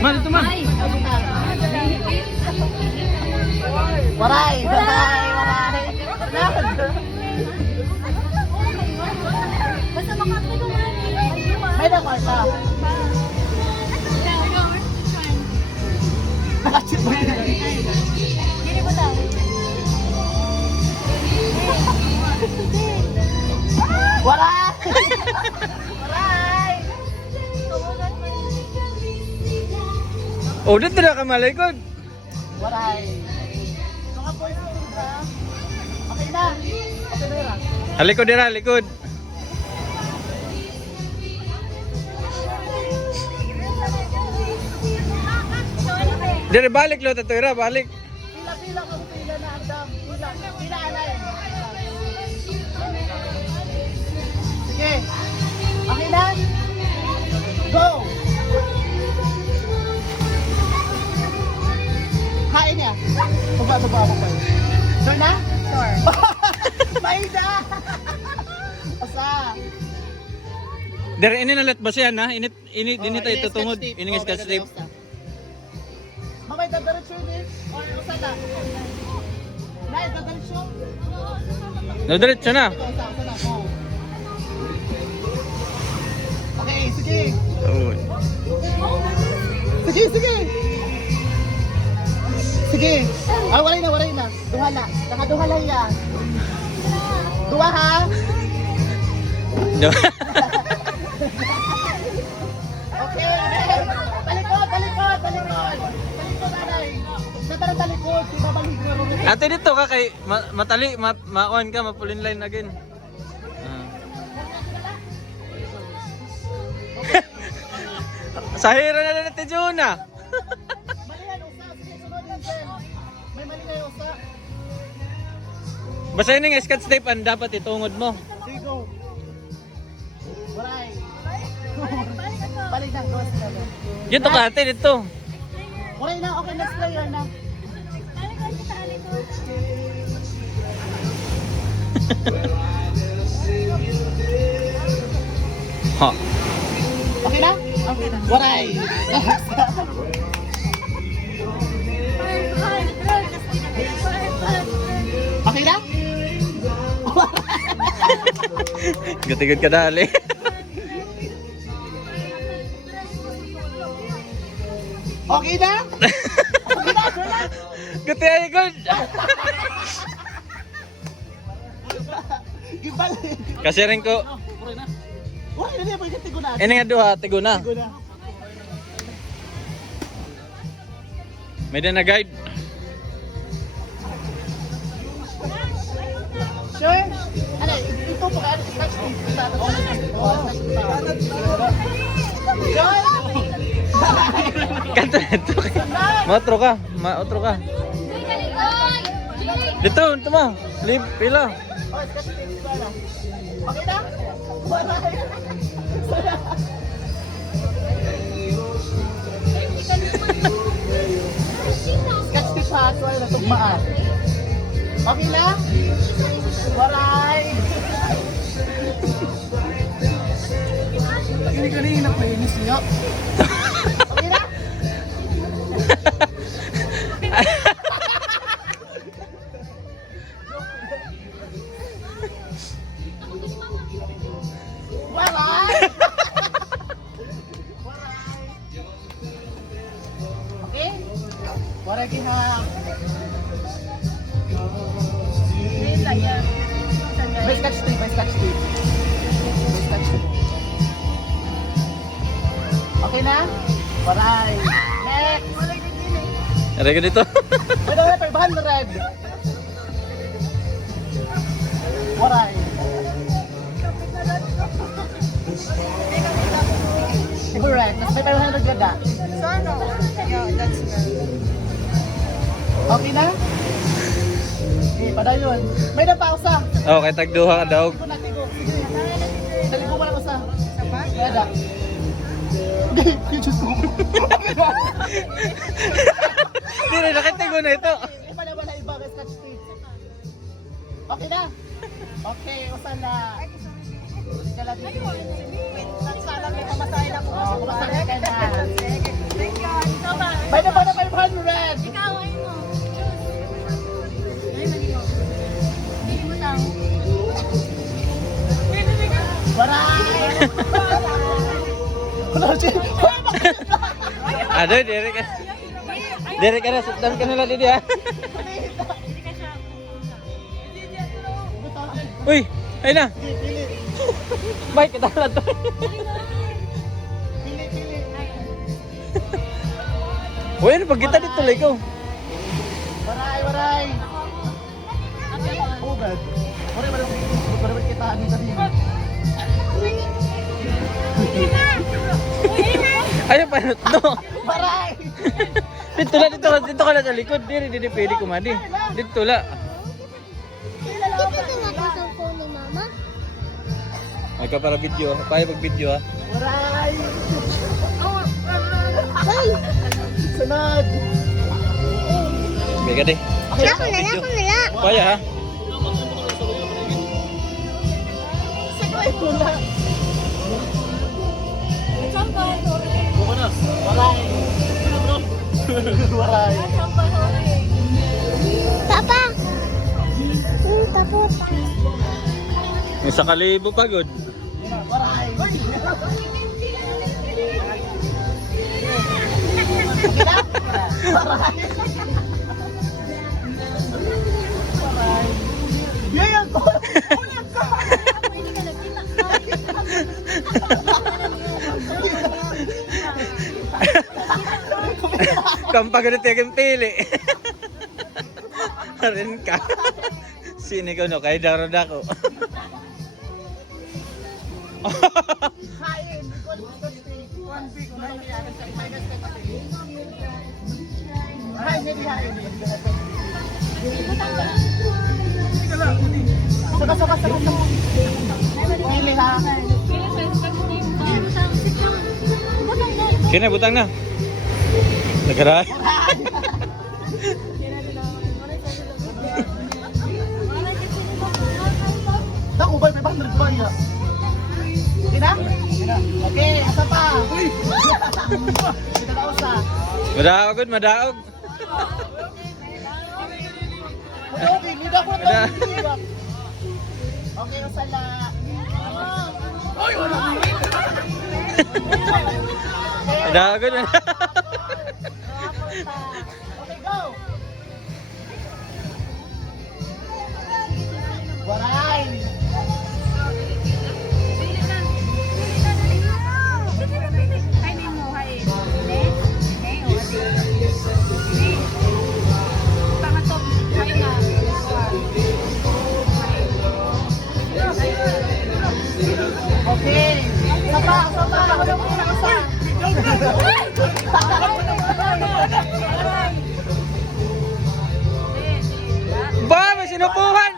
Man, ito man. Waray! Waray! Basta makatulungan. May nakarta. Hindi mo daw. Waray! Waray! Oh, dito na ka malikod. Waray! Mga boys ko ba? Okay na. Okay na yun. Halikod dira, likod. Dire balik lo tatoira, balik. Pila-pila kang pila na andam. Pila alay. Sige. Okay na? Go! Kain niya. Tuba ako pa. Sure na? Sure. Maida! Asa? Dire ini nalet ba siya na? Init dinit tayo tutungod. Ini nga scotch tape. Mamay dadaretso din. Or usa na? Nay, dadaretso? No, diretso na. Usa na. Go. Okay, sige. Oh. Sige. Sige. Ah, waray na. Duha na. Nakaduha lang yan. Duha ha? Okay. Talikod, anay. Natarang talikod. Ibabalik na rin. Ate dito ka kay matali, maon ka, mapulin line again. Sahira na natin Juna. Mali yan, usa. Sige, sunod yan, Jen. May mali kayo, usa. Basta yun yung scotch tape ang dapat itungod mo. Sige, go. Waray. Balik na, go. Dito ka ate, dito. Waray na, okay, next player na. Ha. Okay na? Okay na. Waray. Okay na? Gatigod ka dali. Okay na? Okay na, sure na? Gatigod. Gibalik. Kasi rin ko, Waray na. Waray na, pwede tigo na. ini nga duha, tigo na. Tigo na. May din na guide. Sure? Ano, ito po kaya scratch Kanto dito. Maotro ka, maotro ka. Dito, ito mo. Leave, pila. Okay na? Waray. Scratch tip ha, so ay natugmaan. Okay na? Waray! Hindi kanina pa inis niyo. Okay na? Waray! Okay? Waray gihang. May scotch tape, may scotch tape. May scotch tape. Okay na? Waray. Next! Aray ka dito. Wala na, 500. Waray. Correct. Mas may 500 ganda. Sana. Yeah, that's good. Okay na? Okay, padayon. May napausa. Oh, kay tagduha ka daw. Tigo na, tigo. Sige. Taligo mo lang usa. May ada. Okay, Diyos ko. Hindi na nakitigo na ito. Wala iba kay scotch tape. Okay na? Okay, usan na. Kala dito. Sana may pamasahin ako. Oh, kumasahin ka na. Thank you. May na ba na 500? Ikaw, ay mo. Ay, mali mo. Pili mo lang. Waray! Wala siya. Ada, Derek ka. Derek ka na, suktan ka nila dito ha. Uy, ayun na. Pili. Bye, kita lang to. Pili. Uy, ano pag kita dito lang ikaw? Waray! Oh, God. Waray kita dito. Ayaw pa na to. Waray! Dito ka na sa likod. Hindi pwede kumadi. Dito la. Dito na ako sa phone ni Mama. Ay ka para video. Kaya pag video ha. Waray! Sunod! Bega deh. Ako na lang. Kaya ha. Sakay ko na! Sampay, sorry. Buka na. Waray! Waray! Sampay, sorry. Papa! Tapos. May 1,000 pagod. Waray! Yayan ko! Hindi ka nagkita. Kampag na tiyagin pili. Harin ka. Sini ko no, kaya darod ako. Kain! Saka. Pili ha! Sini butang na. Nagara. Naku, may 500 ba niya? Sige na? Okay, asa pa? Kita na usa. Madaog gud, madaog. Okay, hindi ako na ito. Okay, usa la. Ay, wala. Madaog gud. Okay, go. Waray. Okay. Sapa. Ako na muna usa. Ba, may sinupuhan.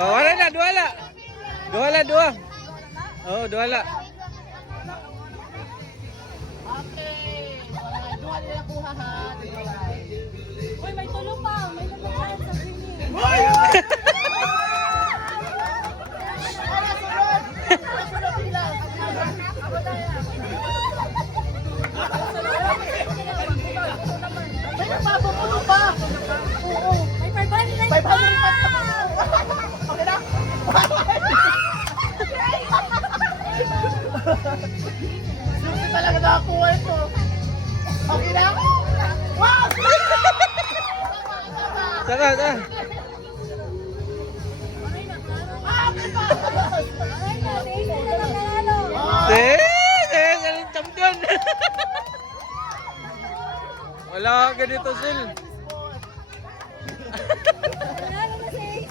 Oh, wala na, duwala. Dua. Oh, duwala. Okay. Waray. Duha nila kuha ha. Uy, may tulo pa. May nagkakain sa swimming. Ala, sunod. Sunod nila. May napapapulo pa. Oo. May 500 500 pa. Okay na? Susi talaga nakakuha ito. Okay na? Wow! Tara. Ay, kasi isa na lang nanalo. Galing champion. Wala ka ganito, Sil. Nanalo na si Ace.